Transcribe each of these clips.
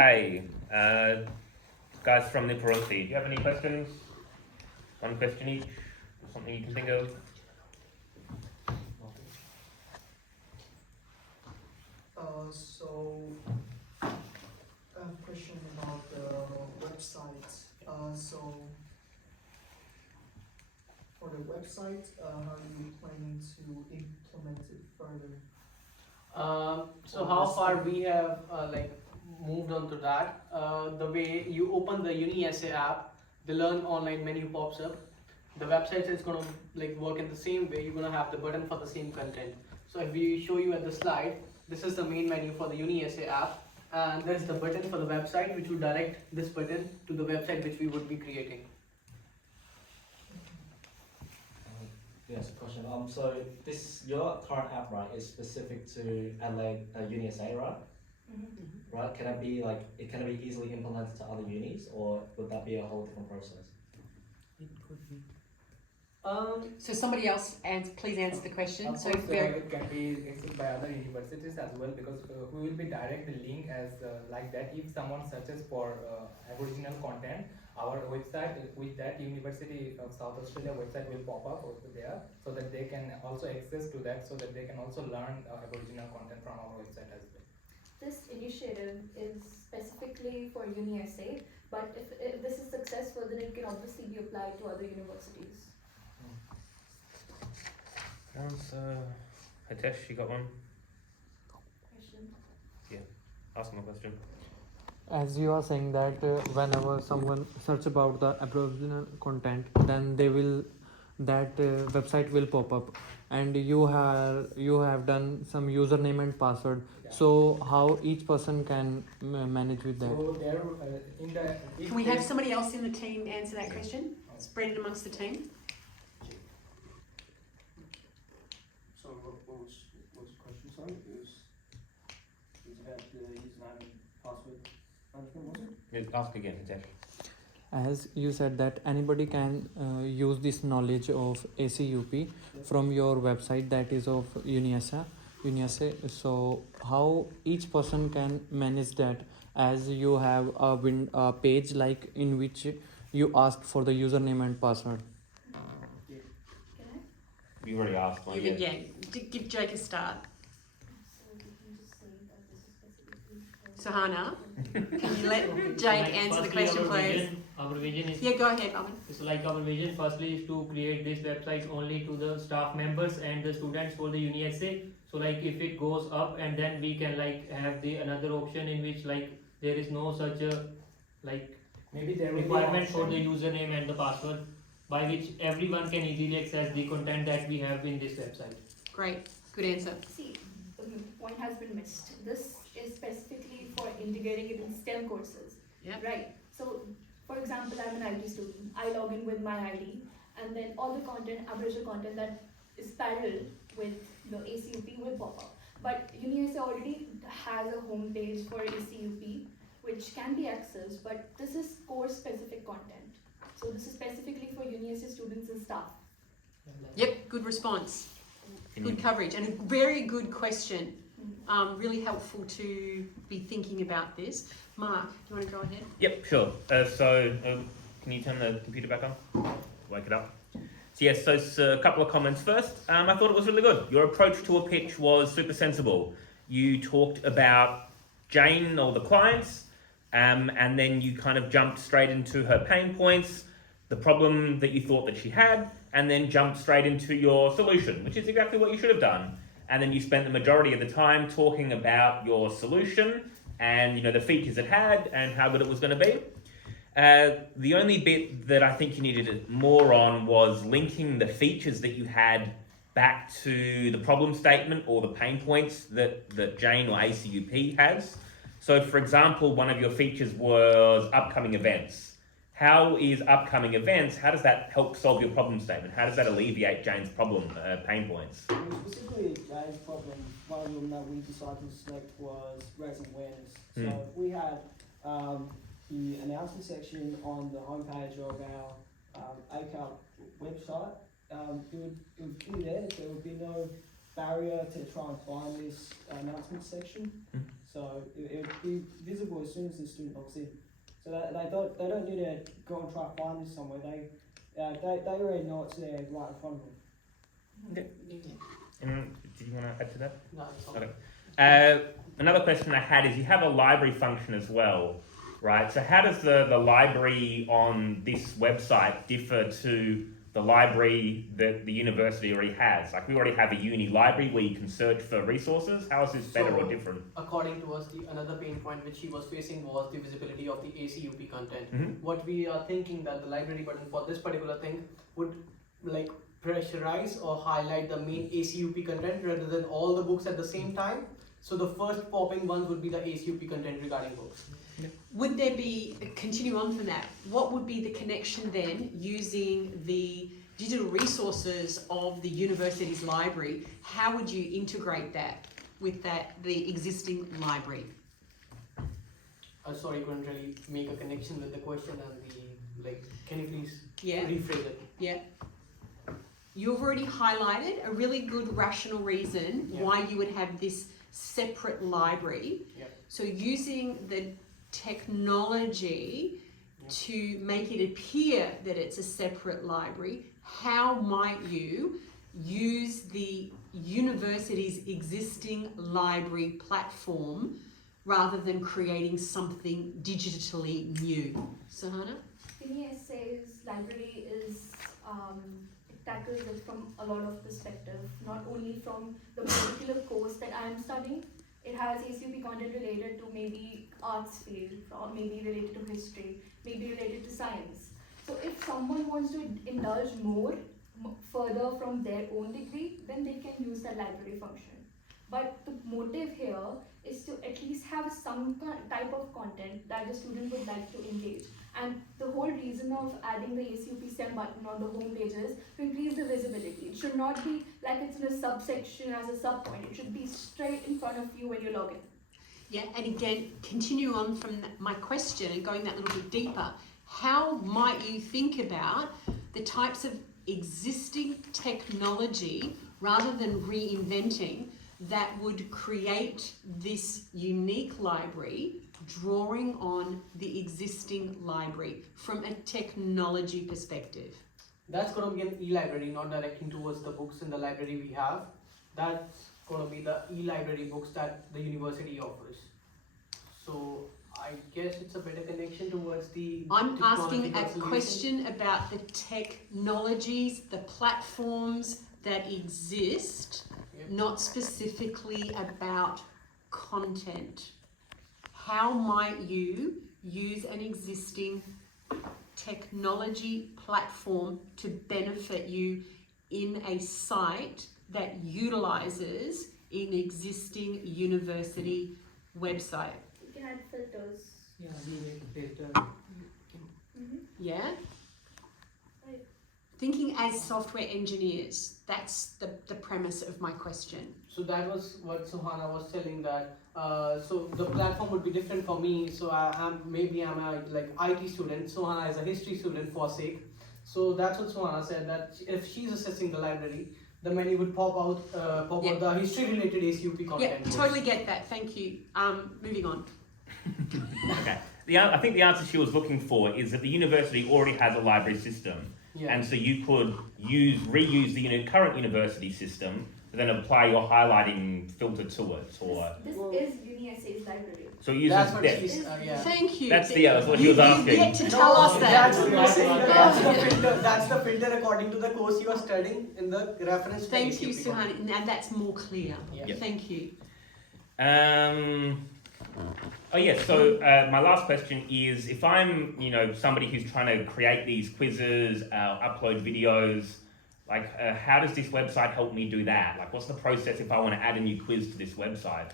Hey, guys from Niparonsi, do you have any questions? One question each, or something you can think of? So I have a question about the website. So for the website, how are you planning to implement it further? So how far we have moved on to that. The way you open the UniSA app, the Learn Online menu pops up. The website is gonna work in the same way. You're gonna have the button for the same content. So if we show you at the slide, this is the main menu for the UniSA app, and there's the button for the website, which will direct this button to the website which we would be creating. Yes, question. So this your current app, right, is specific to Adelaide UniSA, right? Mm-hmm. Right? Can it be easily implemented to other unis, or would that be a whole different process? It could be. So somebody else, please answer the question. Of So course, very, it can be accessed by other universities as well, because we will be direct the link as like that. If someone searches for Aboriginal content, our website with that University of South Australia website will pop up over there, so that they can also access to that, so that they can also learn Aboriginal content from our website as well. This initiative is specifically for UniSA, but if this is successful, then it can obviously be applied to other universities. Hitesh, you got one? Question? Ask him a question. As you are saying that whenever someone search about the Aboriginal content, then that website will pop up, and you have done some username and password. Yeah. So how each person can manage with that? So there in the can we have somebody else in the team answer that question? Spread it amongst the team. So what was the question? Sorry, it was about the username and password management, was it? Ask again, Hitesh. As you said that anybody can use this knowledge of ACUP from your website, that is of UniSA. So how each person can manage that, as you have a page like in which you ask for the username and password. Can I? You already asked one. Give Jake a start. So we can just say that this is specifically for... Sahana, can you let Jake answer the question, please? Our vision is Yeah, go ahead, Amin. So our vision firstly is to create this website only to the staff members and the students for the UniSA. So if it goes up, and then we can have the another option in which there is no such a maybe there will requirement be for the username and the password, by which everyone can easily access the content that we have in this website. Great, good answer. See, the point has been missed. This is specifically for integrating it in STEM courses. Yeah. Right. So, for example, I'm an IT student. I log in with my ID, and then all the content, Aboriginal content that is parallel with the ACUP will pop up. But UniSA already has a home page for ACUP, which can be accessed, but this is course-specific content. So this is specifically for UniSA students and staff. Yep, good response. Can Good you- coverage and a very good question. Really helpful to be thinking about this. Mark, do you want to go ahead? Yep, sure. Can you turn the computer back on? Wake it up. So yes, so it's a couple of comments first. I thought it was really good. Your approach to a pitch was super sensible. You talked about Jane or the clients, and then you kind of jumped straight into her pain points, the problem that you thought that she had, and then jumped straight into your solution, which is exactly what you should have done. And then you spent the majority of the time talking about your solution and the features it had and how good it was going to be. The only bit that I think you needed more on was linking the features that you had back to the problem statement or the pain points that Jane or ACUP has. So for example, one of your features was upcoming events. How is upcoming events, how does that help solve your problem statement? How does that alleviate Jane's problem, pain points? Specifically, Jane's problem, one of them that we decided to select was raising awareness. Mm. So if we had the announcement section on the homepage of our ACUP website, it would be there. There would be no barrier to try and find this announcement section. Mm. So it would be visible as soon as the student logs in. So they don't need to go and try to find this somewhere. They already know it's there right in front of them. And did you want to add to that? No, it's all. Okay. Another question I had is you have a library function as well, right? So how does the library on this website differ to the library that the university already has? Like we already have a uni library where you can search for resources. How is this better or So- different? According to us, another pain point which he was facing was the visibility of the ACUP content. Mhm. What we are thinking that the library button for this particular thing would like pressurize or highlight the main ACUP content rather than all the books at the same time. So the first popping ones would be the ACUP content regarding books. Would there be, continue on from that, what would be the connection then using the digital resources of the university's library? How would you integrate that with the existing library? Sorry, couldn't really make a connection with the question and the like. Can you please Yeah, rephrase it? yeah. You've already highlighted a really good rational reason Yeah. why you would have this separate library. Yeah. So using the technology to make it appear that it's a separate library, how might you use the university's existing library platform rather than creating something digitally new? Sahana? UniSA's library is it tackles it from a lot of perspective, not only from the particular course that I am studying. It has ACUP content related to maybe arts field, or maybe related to history, maybe related to science. So if someone wants to indulge more further from their own degree, then they can use that library function. But the motive here is to at least have some type of content that the student would like to engage. And the whole reason of adding the ACUP STEM button on the home page is to increase the visibility. It should not be like it's in a subsection as a subpoint. It should be straight in front of you when you log in. Yeah, and again, continue on from my question and going that little bit deeper. How might you think about the types of existing technology rather than reinventing that would create this unique library, drawing on the existing library from a technology perspective? That's going to be an e-library, not directing towards the books in the library we have. That's going to be the e-library books that the university offers. So I guess it's a better connection towards the I'm asking a technological solution. question about the technologies, the platforms that exist, Yep. not specifically about content. How might you use an existing technology platform to benefit you in a site that utilizes an existing university website? You can add filters. Yeah, we need filter. Yeah? Right. Thinking as software engineers, that's the premise of my question. So that was what Suhana was telling that. So the platform would be different for me. So I'm a like IT student. Suhana is a history student for sake. So that's what Suhana said, that if she's accessing the library, the menu would pop out Yeah. the history related ACUP Yeah, content. totally get that. Thank you. Moving on. Okay. I think the answer she was looking for is that the university already has a library system. Yeah. And so you could reuse the current university system, but then apply your highlighting filter to it, or This Well- is UniSA's library. so it uses That's what yeah. she's yeah. Thank you. That's what he was You've asking. yet to tell us that. That's what you're saying. That's the filter according to the course you are studying in the reference. to Thank you, ACUP content. Suhana. Now that's more clear. Yeah. Yeah. Thank you. Oh yes. So my last question is: if I'm, somebody who's trying to create these quizzes, upload videos, like how does this website help me do that? Like, what's the process if I want to add a new quiz to this website?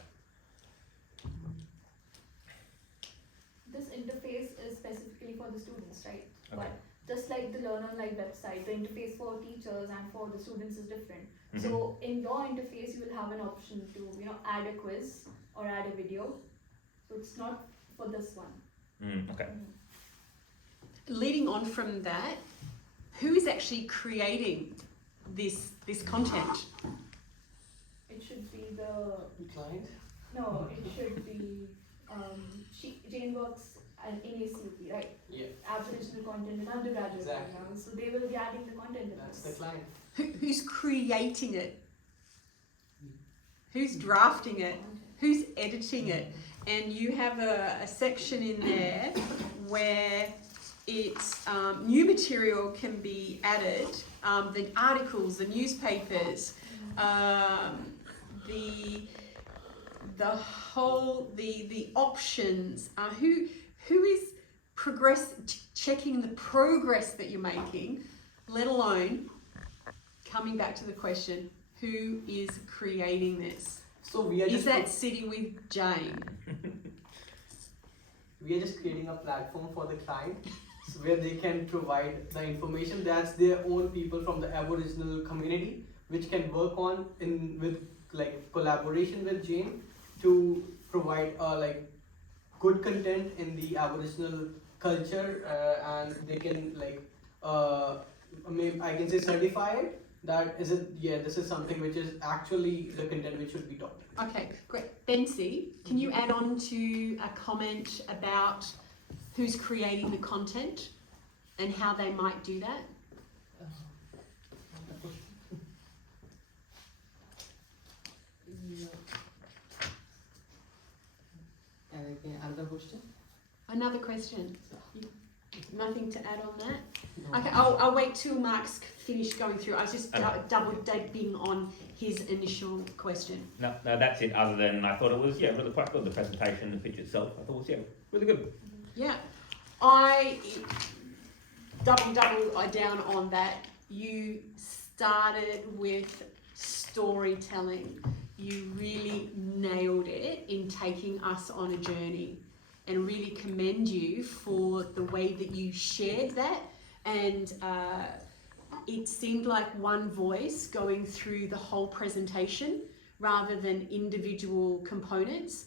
This interface is specifically for the students, right? Okay. But just like the Learn Online website, the interface for teachers and for the students is different. Mhm. So in your interface, you will have an option to, add a quiz or add a video. So it's not for this one. Okay. Leading on from that, who is actually creating this content? It should be the Client. No, it should be, Jane works in ACUP, right? Yeah, Aboriginal content in undergraduate Exactly. programs, so they will be adding the content in that's us. the client. Who's creating it? Who's drafting it? Who's editing it? And you have a section in there where it's new material can be added, the articles, the newspapers, the options. Who is checking the progress that you're making, let alone coming back to the question, who is creating this? So we are Is just that sitting with Jane? we are just creating a platform for the client so where they can provide the information. That's their own people from the Aboriginal community which can work on with like collaboration with Jane to provide like good content in the Aboriginal culture, and they can like maybe I can say certify it that this is something which is actually the content which should be taught. Okay, great. Bensi, can you add on to a comment about who's creating the content and how they might do that? Another question? Another question? Nothing to add on that? Okay, I'll wait till Mark's finished going through. I was just double dipping on his initial question. No, that's it. Other than I thought it was really quite good. The presentation, the pitch itself, I thought was really good. Yeah, I double down on that. You started with storytelling. You really nailed it in taking us on a journey, and really commend you for the way that you shared that. And it seemed like one voice going through the whole presentation rather than individual components.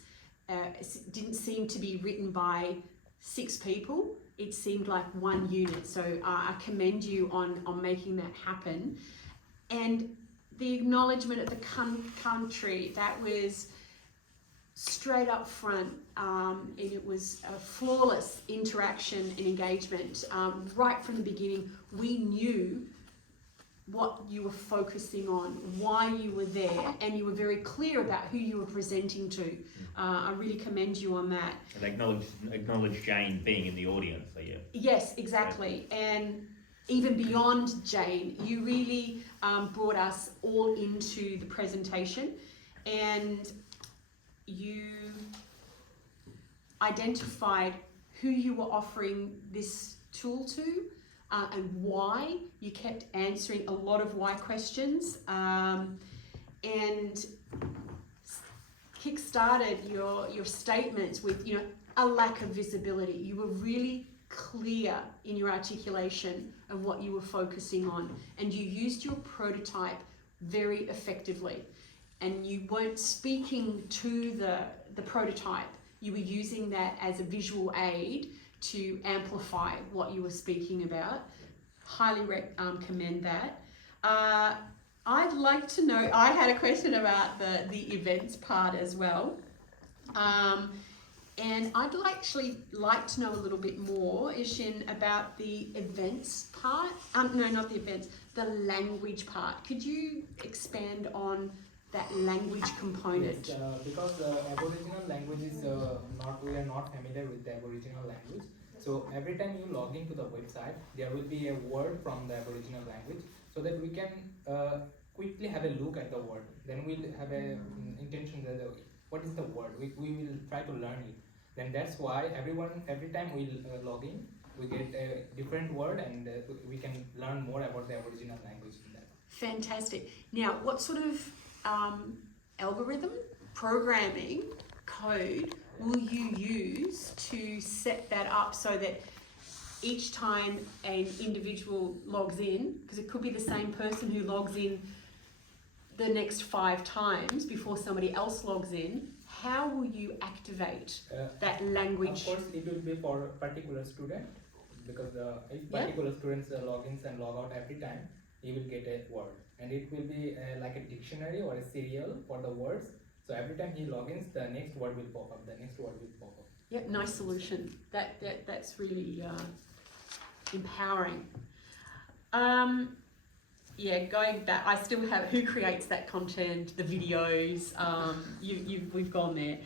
It didn't seem to be written by 6 people. It seemed like one unit. So I commend you on making that happen. And the acknowledgement of the country, that was straight up front, and it was a flawless interaction and engagement. Right from the beginning, we knew what you were focusing on, why you were there, and you were very clear about who you were presenting to. I really commend you on that. And acknowledge Jane being in the audience, so yeah. Yes, exactly. And even beyond Jane, you really brought us all into the presentation, and you identified who you were offering this tool to, and why. You kept answering a lot of why questions, and kick-started your statements with a lack of visibility. You were really clear in your articulation of what you were focusing on, and you used your prototype very effectively. And you weren't speaking to the prototype, you were using that as a visual aid to amplify what you were speaking about. Highly commend that. I'd like to know, I had a question about the events part as well. And I'd actually like to know a little bit more, Ishin, about the events part. No, not the events, the language part. Could you expand on that language component? Yes, because Aboriginal language is we are not familiar with the Aboriginal language. So every time you log into the website, there will be a word from the Aboriginal language, so that we can quickly have a look at the word. Then we'll have a intention that what is the word. We will try to learn it. Then that's why every time we log in, we get a different word, and we can learn more about the Aboriginal language in that. Fantastic. Now, what sort of algorithm, programming, code will you use to set that up so that each time an individual logs in, because it could be the same person who logs in the next 5 times before somebody else logs in, how will you activate that language? Of course, it will be for a particular student, because if particular students log in and log out every time, he will get a word, and it will be like a dictionary or a serial for the words. So every time he logins, the next word will pop up. The next word will pop up. Yep, nice solution. That's really empowering. Yeah, going back, I still have who creates that content, the videos. We've gone there,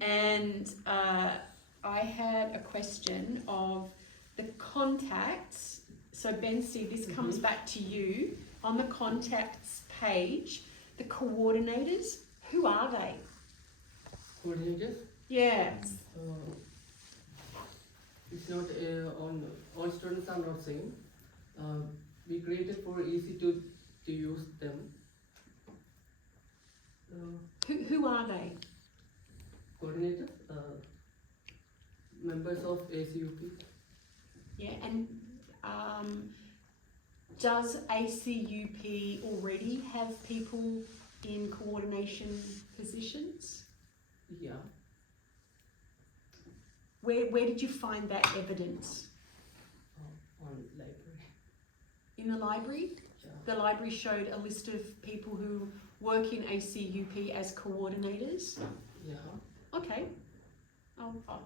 and I had a question of the contacts. So Bensi, this comes back to you on the contacts page. The coordinators, who are they? Coordinators. Yeah. It's not on all students are not same. We created for easy to use them. Who are they? Coordinators, members of ACUP. Yeah, and does ACUP already have people in coordination positions? Yeah. Where did you find that evidence? On library. In the library? Yeah. The library showed a list of people who work in ACUP as coordinators. Yeah. Okay, I'll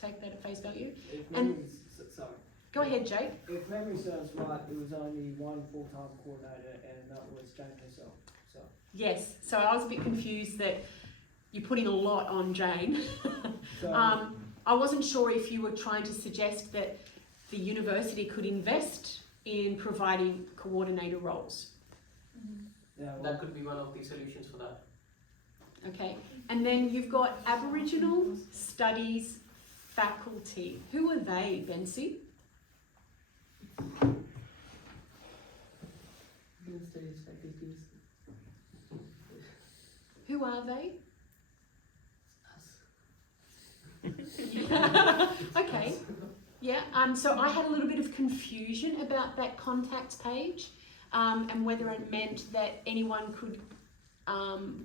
take that at face value. If And- memory, sorry. Go ahead, Jake. If memory serves right, it was only one full-time coordinator, and that was Jane herself. So Yes, so I was a bit confused that you're putting a lot on Jane. so I wasn't sure if you were trying to suggest that the university could invest in providing coordinator roles. yeah, well, That could be one of the solutions for that. Okay, and then you've got Aboriginal Studies faculty. Who are they, Bensi? Studies faculties. Who are they? Us. Okay, yeah, so I had a little bit of confusion about that contacts page, and whether it meant that anyone could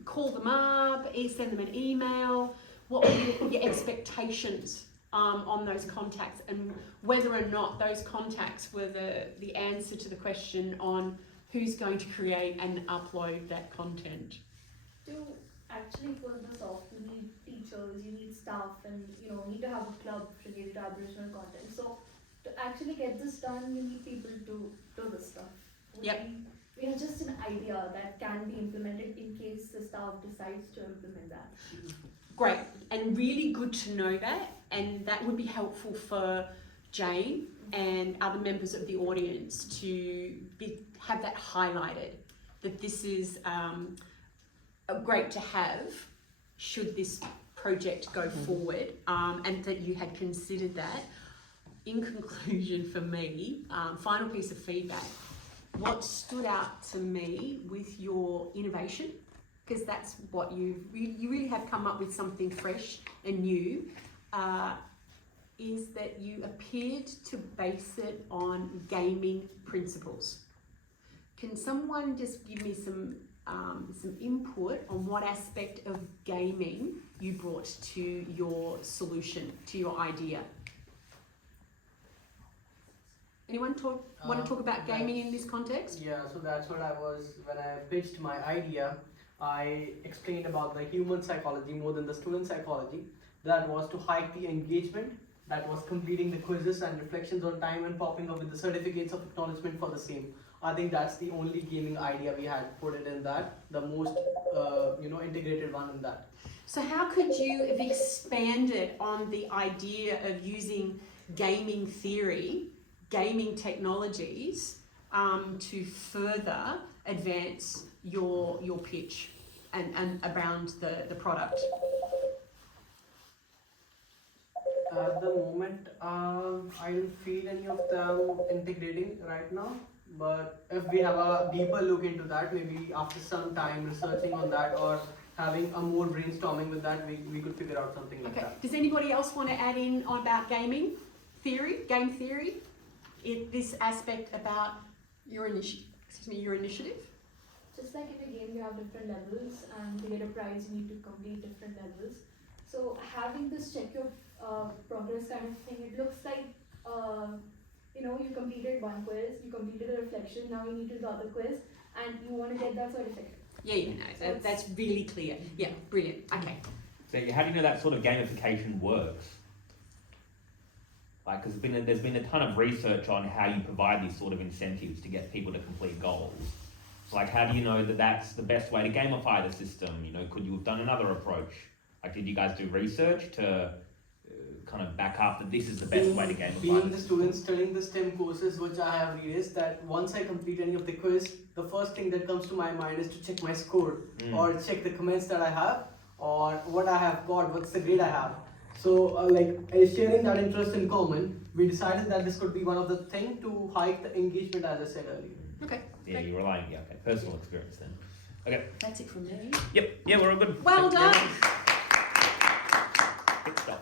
call them up, send them an email. What were your expectations on those contacts, and whether or not those contacts were the answer to the question on who's going to create and upload that content? To actually pull this off, you need teachers, you need staff, and you need to have a club related to Aboriginal content. So to actually get this done, you need people to do this stuff. Yep. We have just an idea that can be implemented in case the staff decides to implement that. Great, and really good to know that, and that would be helpful for Jane and other members of the audience to have that highlighted, that this is great to have should this project go forward, and that you had considered that. In conclusion, for me, final piece of feedback, what stood out to me with your innovation, because that's what you really have come up with something fresh and new, is that you appeared to base it on gaming principles. Can someone just give me some input on what aspect of gaming you brought to your solution, to your idea? Anyone want to talk about gaming in this context? Yeah, so that's what I was, when I pitched my idea, I explained about the human psychology more than the student psychology. That was to hike the engagement, that was completing the quizzes and reflections on time and popping up with the certificates of acknowledgement for the same. I think that's the only gaming idea we had put it in that, the most integrated one in that. So how could you have expanded on the idea of using gaming theory, gaming technologies, to further advance your pitch and around the product? At the moment, I don't feel any of them integrating right now. But if we have a deeper look into that, maybe after some time researching on that or having a more brainstorming with that, we could figure out something like Okay. that. Does anybody else want to add in on about gaming theory, game theory? This aspect about your initiative? Just like in a game, you have different levels, and to get a prize, you need to complete different levels. So having this check your progress kind of thing, it looks like you completed one quiz, you completed a reflection, now you need to do the other quiz, and you want to get that certificate. Yeah, no, that's really clear. Yeah, brilliant. Okay. So how do you know that sort of gamification works? Like, because there's been a ton of research on how you provide these sort of incentives to get people to complete goals. So like, how do you know that that's the best way to gamify the system? You know, could you have done another approach? Like, did you guys do research to kind of back up that this is the best way to gamify Being the the system? student studying the STEM courses which I have read is that once I complete any of the quiz, the first thing that comes to my mind is to check my score or check the comments that I have or what I have got, what's the grade I have. So sharing that interest in common, we decided that this could be one of the things to hike the engagement as I said earlier. Okay. Yeah, you're relying, okay, personal experience then. Okay, That's it from me. yep, yeah, we're all good. Well Thank you very done. much. Good stuff.